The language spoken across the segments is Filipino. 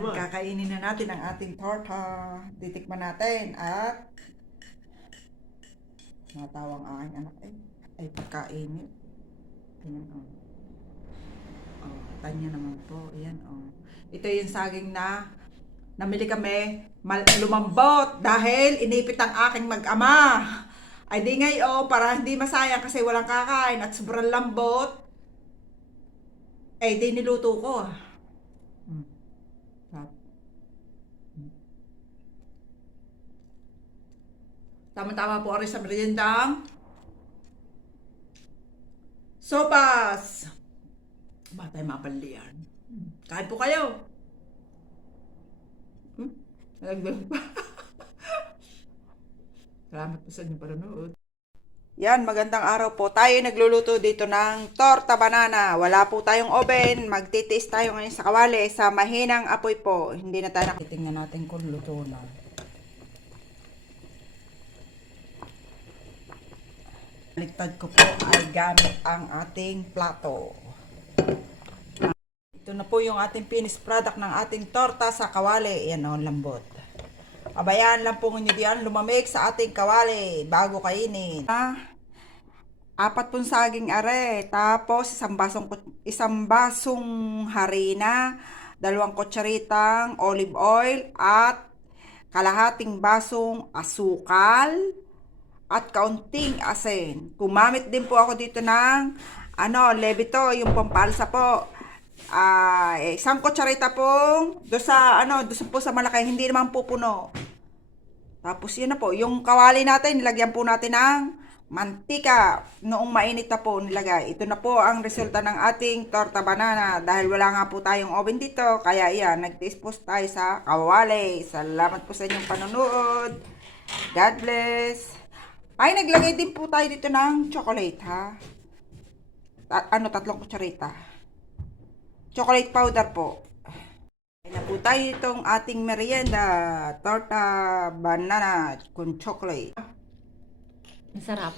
Ayan, kakainin na natin ang ating torta. Titikman natin at natawang aking anak ay pagkainit. Ayan, oh. Oh, tanya naman po. Ayan, oh. Ito yung saging na namili kami, lumambot dahil inipit ang aking mag-ama. Ay di ngayon, para hindi masayang kasi walang kakain at sobrang lambot, ay di niluto ko. Tama-tama po rin sa meriendang sopas. Batay mapalian. Kain po kayo. Nalagdag pa. Salamat po sa inyong panonood. Yan, magandang araw po. Tayo nagluluto dito ng torta banana. Wala po tayong oven. Magtitiis tayo ngayon sa kawali sa mahinang apoy po. Hindi na tayo nakitingnan natin kung luto na. Ligtad ko po ay gamit ang ating plato. Ito na po yung ating finished product ng ating torta sa kawali. Yan o, lambot. Abayan lang po nyo diyan lumamig sa ating kawali bago kainin. 4 pong saging are, tapos isang basong harina, 2 kutsaritang olive oil at kalahating basong asukal at kaunting asin. Gumamit din po ako dito ng levito, yung pampalsa po. 1 kutsarita pong doon po sa malaki, hindi naman po puno. Tapos yun na po, yung kawali natin, nilagyan po natin ng mantika. Noong mainit na po nilagay. Ito na po ang resulta ng ating torta banana. Dahil wala nga po tayong oven dito, kaya yan, nag-taste po tayo sa kawali. Salamat po sa inyong panonood. God bless. Ay, naglagay din po tayo dito ng chocolate, ha? 3 kutsarita. Chocolate powder po. Ay na po tayo itong ating merienda. Torta banana con chocolate. Masarap.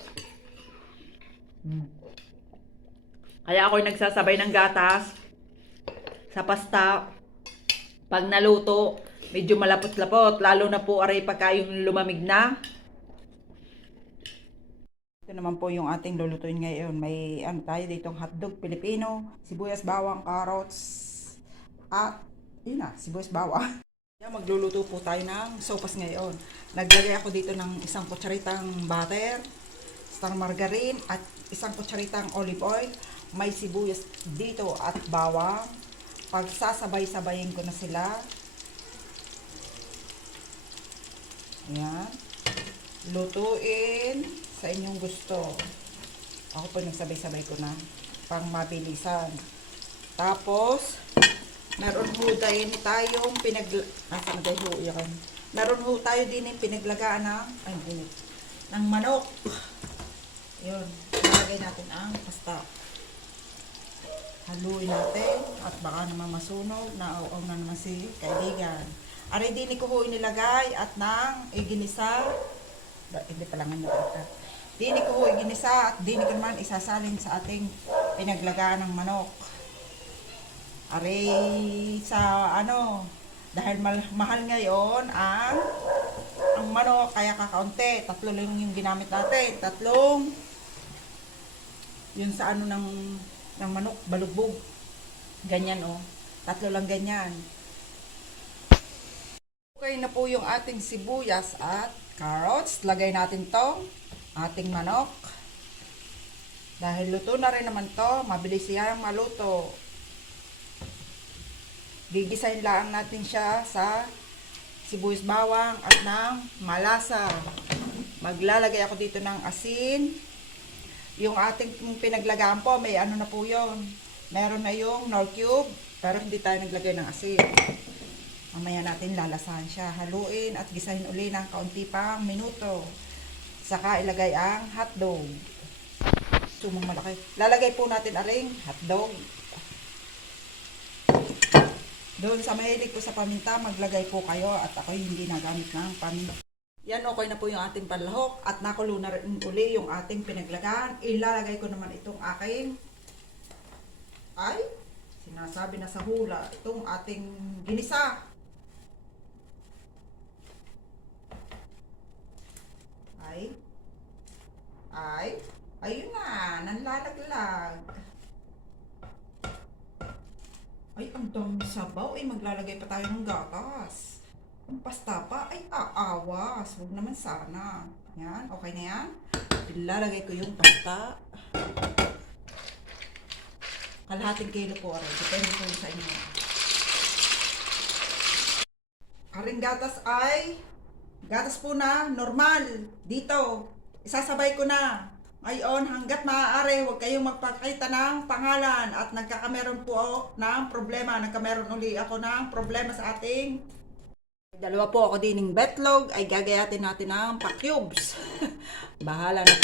Kaya ako'y nagsasabay ng gatas sa pasta. Pag naluto, medyo malapot-lapot. Lalo na po aray pagka yung lumamig na. Ito naman po yung ating lulutuin ngayon. May tayo ditong hotdog Pilipino, sibuyas, bawang, carrots, at yun na, sibuyas, bawang. Magluluto po tayo ng sopas ngayon. Naglagay ako dito ng 1 kutsaritang butter, isang margarine at 1 kutsaritang olive oil. May sibuyas dito at bawang. Pagsasabay-sabayin ko na sila. Ayan. Lutuin sa inyong gusto. Ako po nagsabay-sabay ko na pang mabilisan. Tapos meron ho tayo tayong meron ho tayo din yung pinaglagaan ng manok. Yun, nalagay natin ang pasta. Haluin natin at baka naman masunog, nauaw na naman si kaibigan. Aray din ko ho inilagay at nang iginisa. Hindi pala nga nilagay. Dini ko ho iginisa at dini ko naman isasalin sa ating pinaglagaan ng manok. Aray sa dahil mahal ngayon ang manok, kaya kakaunti. 3 lang yung ginamit natin. 3 yun sa ng manok, balugbog. Ganyan 3 lang ganyan. Okay na po yung ating sibuyas at carrots. Lagay natin tong ating manok. Dahil luto na rin naman to, mabilis siyang maluto. Gigisahin lang natin siya sa sibuyas, bawang at ng malasa. Maglalagay ako dito ng asin. Yung ating pinaglagaan po, may na po yun. Meron na yung Knorr cube, pero hindi tayo naglagay ng asin. Mamaya natin lalasahan siya. Haluin at gisahin uli ng kaunti pang minuto. Saka ilagay ang hotdog. Sumong malaki. Lalagay po natin aring hotdog. Doon sa mahilig po sa paminta, maglagay po kayo at ako hindi nagamit ng paminta. Yan, okay na po yung ating panlahok at nakulo na rin uli yung ating pinaglagaan. Ilalagay ko naman itong aking sinasabi na sa hula, itong ating ginisa. ayun na, nanlalaglag. Ay, ang dami sabaw. Ay, maglalagay pa tayo ng gatas. Ang pasta pa, ay aawas. Huwag naman sana. Yan, okay na yan. Ilalagay ko yung pasta. Kalahating kilo po, aray. Depende po sa inyo. Aring gatas ay gatas po na normal. Dito. Isasabay ko na. Ngayon, hanggat maaari, huwag kayong magpakita ng pangalan at nagkakameron po ng problema. Nagkameron uli ako ng problema sa ating dalawa po ako dining betlog ay gagayatin natin ng pa-cubes. Bahala na.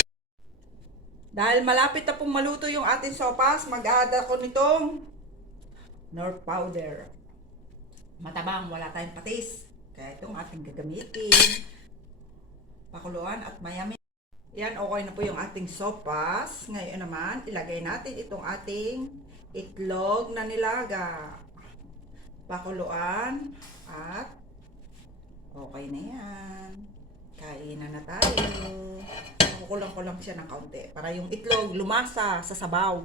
Dahil malapit na pong maluto yung ating sopas, mag-add ako nitong Knorr powder. Matabang, wala tayong patis. Kaya itong ating gagamitin. Pakuluan at mayami. Yan, okay na po yung ating sopas. Ngayon naman, ilagay natin itong ating itlog na nilaga. Pakuluan at okay na yan. Kainan na tayo. Kukulang ko lang siya ng kaunti para yung itlog lumasa sa sabaw.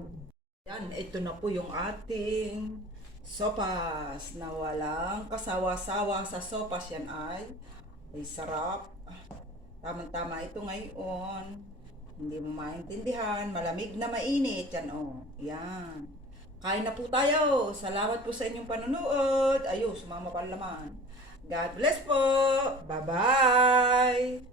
Yan, ito na po yung ating sopas na walang kasawa-sawa sa sopas. Yan ay sarap. Tamang-tama ito ngayon. Hindi mo maintindihan. Malamig na mainit. Yan o. Yan. Kain na po tayo. Salamat po sa inyong panunood. Ayun, sumama pa laman. God bless po. Bye-bye.